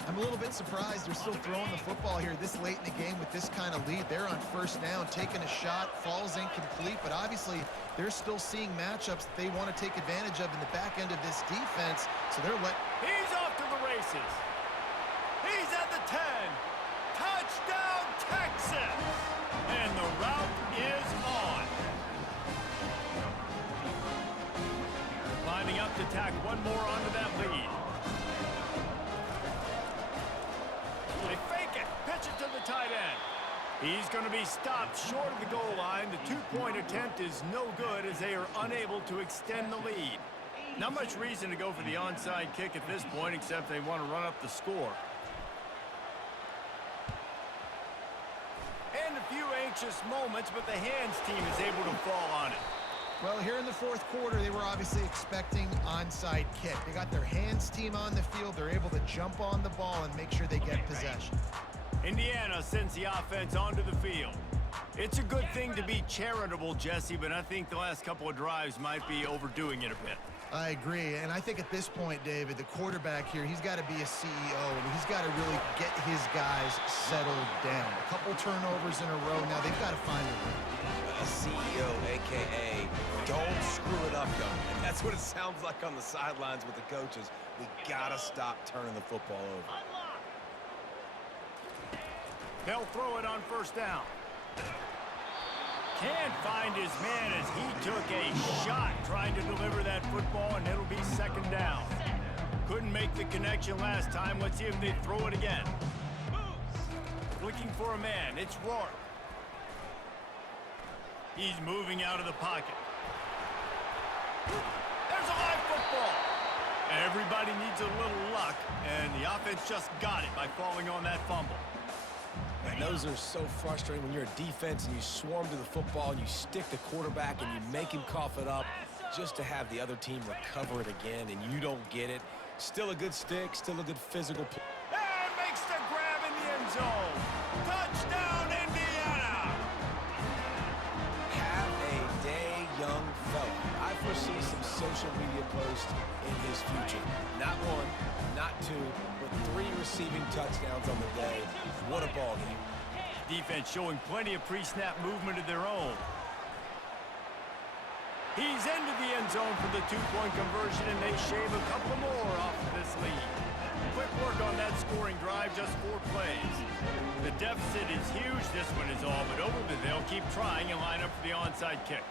I'm a little bit surprised they're still throwing the football here this late in the game with this kind of lead. They're on first down, taking a shot, falls incomplete, but obviously they're still seeing matchups that they want to take advantage of in the back end of this defense, so they're He's off to the races. He's at the 10. Touchdown, Texas! And the route is on. He's going to be stopped short of the goal line. The two-point attempt is no good as they are unable to extend the lead. Not much reason to go for the onside kick at this point, except they want to run up the score. And a few anxious moments, but the hands team is able to fall on it. Well, here in the fourth quarter, they were obviously expecting onside kick. They got their hands team on the field. They're able to jump on the ball and make sure they get possession. Indiana sends the offense onto the field. It's a good thing to be charitable, Jesse, but I think the last couple of drives might be overdoing it a bit. I agree, and I think at this point, David, the quarterback here, he's got to be a CEO, and he's got to really get his guys settled down. A couple turnovers in a row. Now they've got to find a way. A CEO, a.k.a. don't screw it up, young man. That's what it sounds like on the sidelines with the coaches. We got to stop turning the football over. They'll throw it on first down. Can't find his man as he took a shot trying to deliver that football, and it'll be second down. Couldn't make the connection last time. Let's see if they throw it again. Looking for a man. It's Rourke. He's moving out of the pocket. There's a live football. Everybody needs a little luck, and the offense just got it by falling on that fumble. And those are so frustrating when you're a defense and you swarm to the football and you stick the quarterback and you make him cough it up just to have the other team recover it again and you don't get it. Still a good stick, still a good physical play. And makes the grab in the end zone. Touchdown, Indiana! Have a day, young fella. I foresee some social media posts in his future. Not one, not two, but 3 receiving touchdowns on the day. What a ball game. Defense showing plenty of pre-snap movement of their own. He's into the end zone for the 2-point conversion, and they shave a couple more off of this lead. Quick work on that scoring drive, just 4 plays. The deficit is huge, this one is all but over, but they'll keep trying and line up for the onside kick.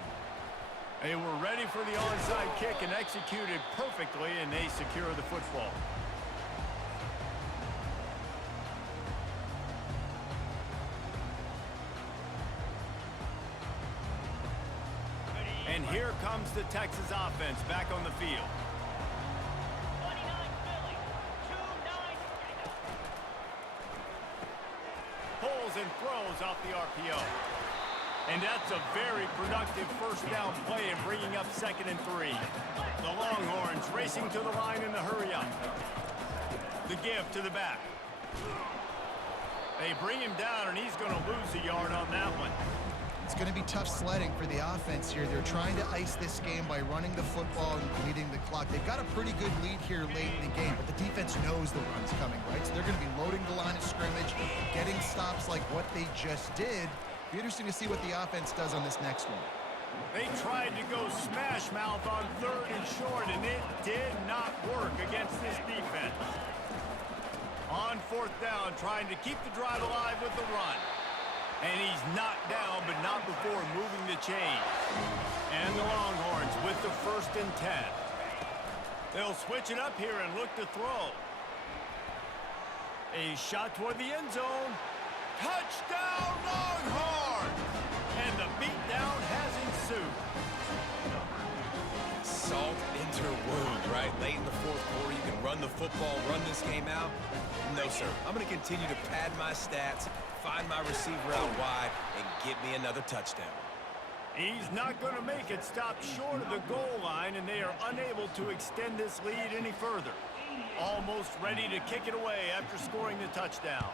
They were ready for the onside kick and executed perfectly, and they secure the football. And here comes the Texas offense back on the field. 29 Philly, 2-9. Pulls and throws off the RPO. And that's a very productive first down play and bringing up 2nd and 3. The Longhorns racing to the line in the hurry-up. The give to the back. They bring him down, and he's going to lose a yard on that one. It's going to be tough sledding for the offense here. They're trying to ice this game by running the football and bleeding the clock. They've got a pretty good lead here late in the game, but the defense knows the run's coming, right? So they're going to be loading the line of scrimmage, getting stops like what they just did. Be interesting to see what the offense does on this next one. They tried to go smash mouth on 3rd and short, and it did not work against this defense. On 4th down, trying to keep the drive alive with the run. And he's knocked down, but not before moving the chains. And the Longhorns with the 1st and 10. They'll switch it up here and look to throw. A shot toward the end zone. Touchdown, Longhorns! And the beatdown has ensued. Salt into a wound, right? Late in the 4th quarter, you can run the football, run this game out. No, sir. I'm going to continue to pad my stats, find my receiver out wide, and get me another touchdown. He's not going to make it. Stopped short of the goal line, and they are unable to extend this lead any further. Almost ready to kick it away after scoring the touchdown.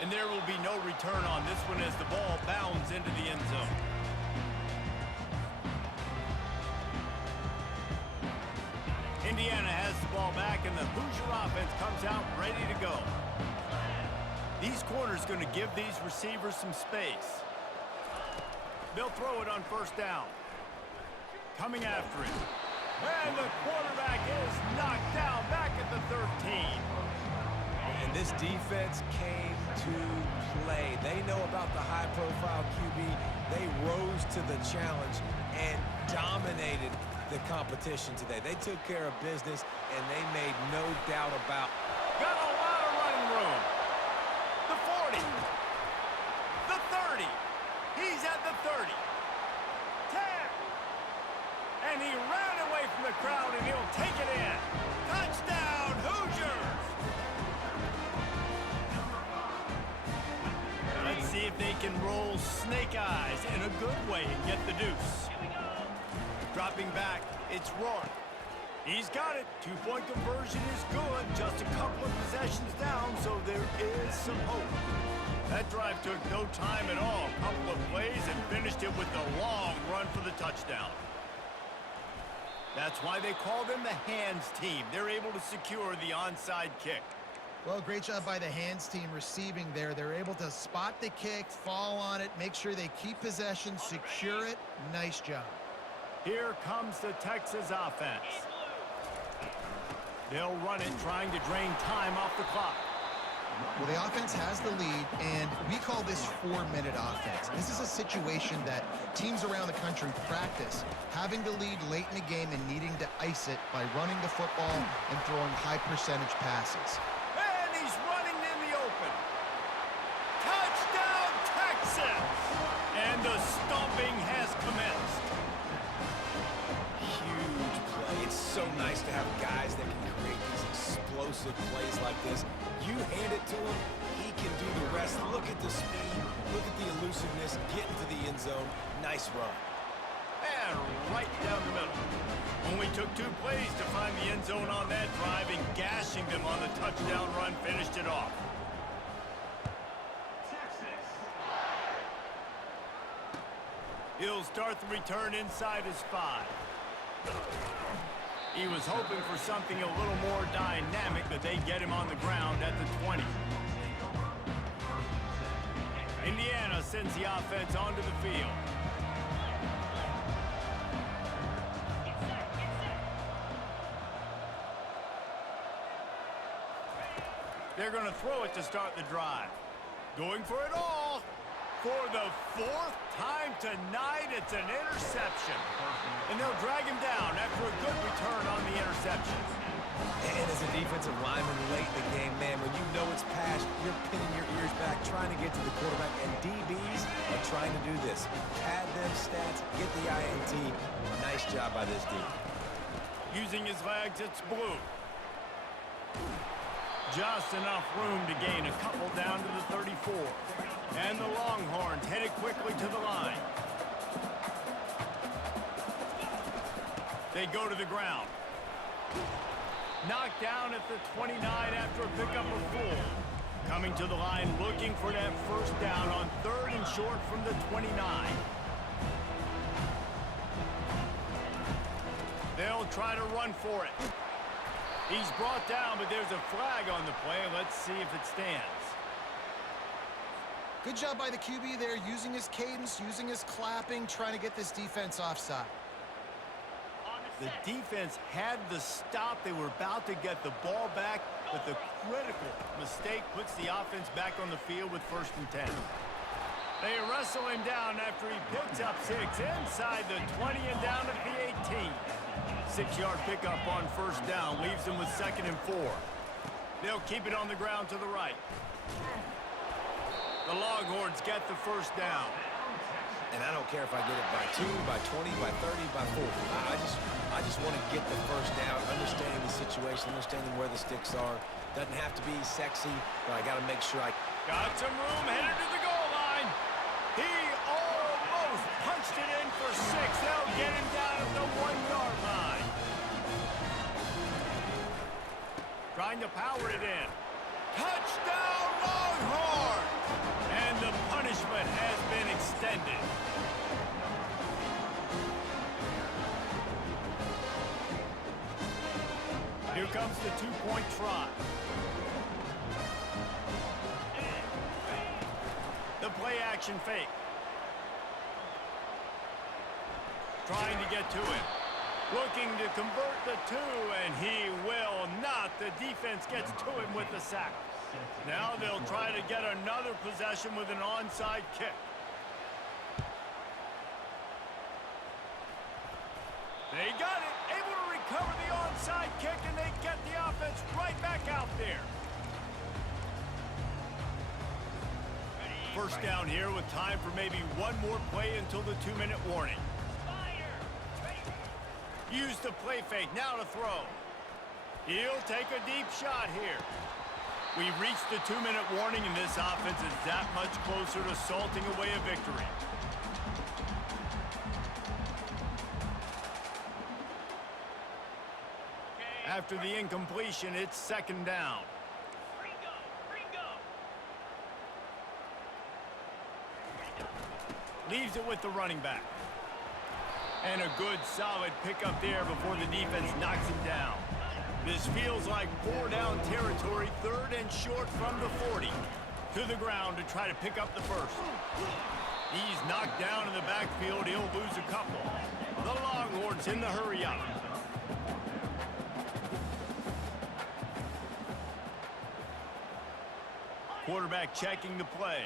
And there will be no return on this one as the ball bounds into the end zone. Indiana has the ball back, and the Hoosier offense comes out ready to go. These corners going to give these receivers some space. They'll throw it on 1st down. Coming after it. And the quarterback is knocked down back at the 13. And this defense came to play. They know about the high-profile QB. They rose to the challenge and dominated the competition today. They took care of business, and they made no doubt about. Got a lot 40. He's at the 30. 10. And he ran away from the crowd, and he'll take it in. Touchdown, Hoosiers! Let's see if they can roll snake eyes in a good way and get the deuce. Dropping back, it's Rourke. He's got it. Two-point conversion is good. Just a couple of possessions down, so there is some hope. That drive took no time at all. A couple of plays and finished it with a long run for the touchdown. That's why they call them the hands team. They're able to secure the onside kick. Well, great job by the hands team receiving there. They're able to spot the kick, fall on it, make sure they keep possession, secure it. Nice job. Here comes the Texas offense. They'll run it, trying to drain time off the clock. Well, the offense has the lead, and we call this 4-minute offense. This is a situation that teams around the country practice, having the lead late in the game and needing to ice it by running the football and throwing high-percentage passes. And he's running in the open. Touchdown, Texas! And the stomping has commenced. Huge play. It's so nice to have guys that can create these explosive plays like this. You hand it to him, he can do the rest. Look at the speed, look at the elusiveness, get into the end zone. Nice run. And right down the middle. Only took 2 plays to find the end zone on that drive, and gashing them on the touchdown run finished it off. He'll start the return inside his 5. He was hoping for something a little more dynamic, but they get him on the ground at the 20. Indiana sends the offense onto the field. They're going to throw it to start the drive. Going for it all. For the 4th time tonight, it's an interception. And they'll drag him down after a good return on the interception. And as a defensive lineman late in the game, man, when you know it's passed, you're pinning your ears back, trying to get to the quarterback. And DBs are trying to do this. Pad them stats, get the INT. Nice job by this D. Using his legs, it's Blue. Just enough room to gain a couple down to the 34. And the Longhorns headed quickly to the line. They go to the ground. Knocked down at the 29 after a pickup of 4. Coming to the line looking for that first down on 3rd and short from the 29. They'll try to run for it. He's brought down, but there's a flag on the play. Let's see if it stands. Good job by the QB there, using his cadence, using his clapping, trying to get this defense offside. The defense had the stop. They were about to get the ball back, but the critical mistake puts the offense back on the field with 1st and 10. They wrestle him down after he picks up 6 inside the 20 and down at the 18. 6-yard pickup on 1st down leaves them with 2nd and 4. They'll keep it on the ground to the right. The Longhorns get the 1st down. And I don't care if I get it by 2, by 20, by 30, by 40. I just want to get the 1st down, understanding the situation, understanding where the sticks are. Doesn't have to be sexy, but I got to make sure I... Got some room, headed to the goal line. He almost punched it in for 6. They'll get him down at the 1-yard line. Trying to power it in. Touchdown, Longhorns! And the punishment has been extended. Here comes the 2-point try. The play-action fake. Trying to get to him. Looking to convert the 2, and he will not. The defense gets to him with the sack. Now they'll try to get another possession with an onside kick. They got it, able to recover the onside kick, and they get the offense right back out there. First down here with time for maybe one more play until the 2-minute warning. Use the play fake, now to throw. He'll take a deep shot here. We've reached the 2-minute warning, and this offense is that much closer to salting away a victory. After the incompletion, it's second down. Leaves it with the running back. And a good, solid pickup there before the defense knocks him down. This feels like 4-down territory, third and short from the 40. To the ground to try to pick up the first. He's knocked down in the backfield. He'll lose a couple. The Longhorns in the hurry up. Quarterback checking the play.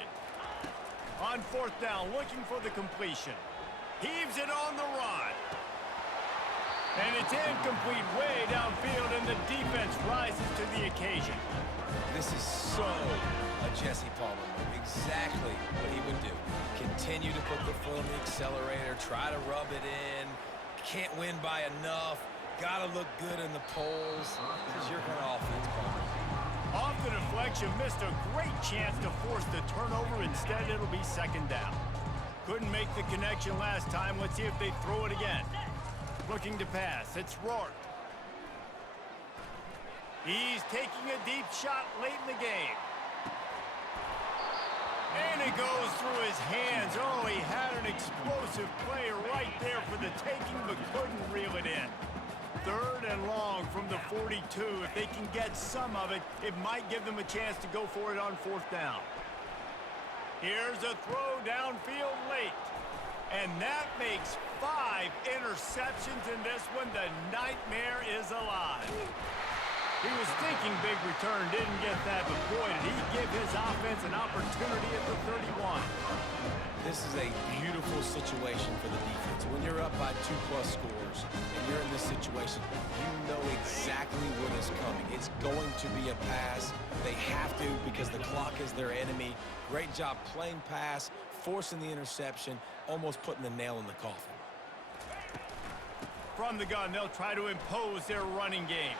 On fourth down, looking for the completion. Heaves it on the run. And it's incomplete way downfield, and the defense rises to the occasion. This is so a Jesse Palmer move. Exactly what he would do. Continue to put the foot on the accelerator, try to rub it in. Can't win by enough. Gotta look good in the polls. This is your kind of offense, Palmer. Off the deflection, missed a great chance to force the turnover. Instead, it'll be second down. Couldn't make the connection last time. Let's see if they throw it again. Looking to pass. It's Rourke. He's taking a deep shot late in the game. And it goes through his hands. Oh, he had an explosive play right there for the taking, but couldn't reel it in. Third and long from the 42. If they can get some of it, it might give them a chance to go for it on fourth down. Here's a throw downfield late. And that makes 5 interceptions in this one. The nightmare is alive. He was thinking big return, didn't get that, but boy, did he give his offense an opportunity at the 31. This is a beautiful situation for the defense. When you're up by 2+ scores and you're in this situation, you know exactly what is coming. It's going to be a pass. They have to because the clock is their enemy. Great job playing pass, forcing the interception, almost putting the nail in the coffin. From the gun, they'll try to impose their running game.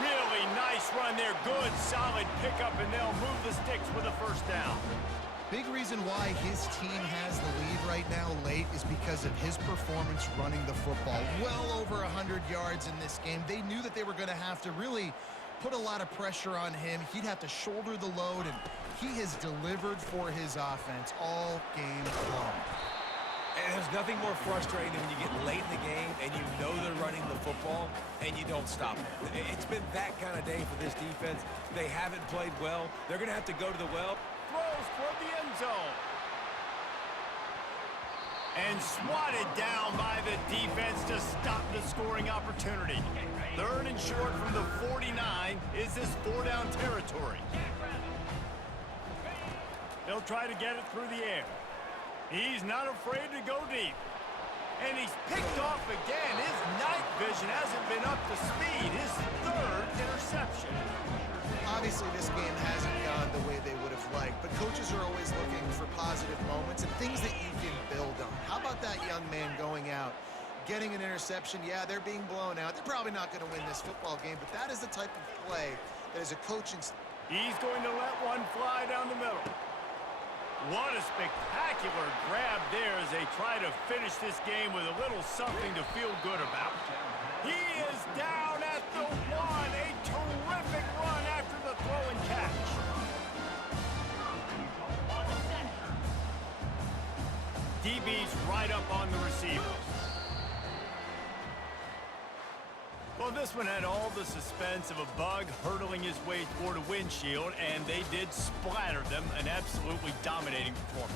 Really nice run there. Good, solid pickup, and they'll move the sticks with a first down. Big reason why his team has the lead right now late is because of his performance running the football. Well over 100 yards in this game. They knew that they were going to have to really put a lot of pressure on him. He'd have to shoulder the load, and he has delivered for his offense all game long. And there's nothing more frustrating than when you get late in the game and you know they're running the football and you don't stop it. It's been that kind of day for this defense. They haven't played well. They're going to have to go to the well. Throws toward the end zone. And swatted down by the defense to stop the scoring opportunity. Third and short from the 49 is this 4-down territory. They'll try to get it through the air. He's not afraid to go deep. And he's picked off again. His night vision hasn't been up to speed. His third interception. Obviously, this game hasn't gone the way they would have liked, but coaches are always looking for positive moments and things that you can build on. How about that young man going out, getting an interception? Yeah, they're being blown out. They're probably not going to win this football game, but that is the type of play that is a coaching... He's going to let one fly down the middle. What a spectacular grab there as they try to finish this game with a little something to feel good about. He is down at the 1. A terrific run after the throw and catch. DB's right up on the receivers. Well, this one had all the suspense of a bug hurtling his way toward a windshield, and they did splatter them. An absolutely dominating performance.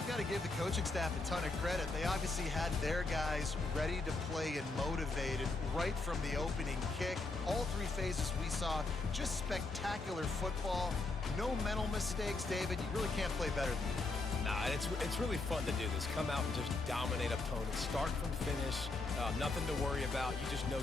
You got to give the coaching staff a ton of credit. They obviously had their guys ready to play and motivated right from the opening kick. All 3 phases we saw, just spectacular football. No mental mistakes, David. You really can't play better than that. Nah, it's really fun to do this. Come out and just dominate opponents. Start from finish. Nothing to worry about. You just know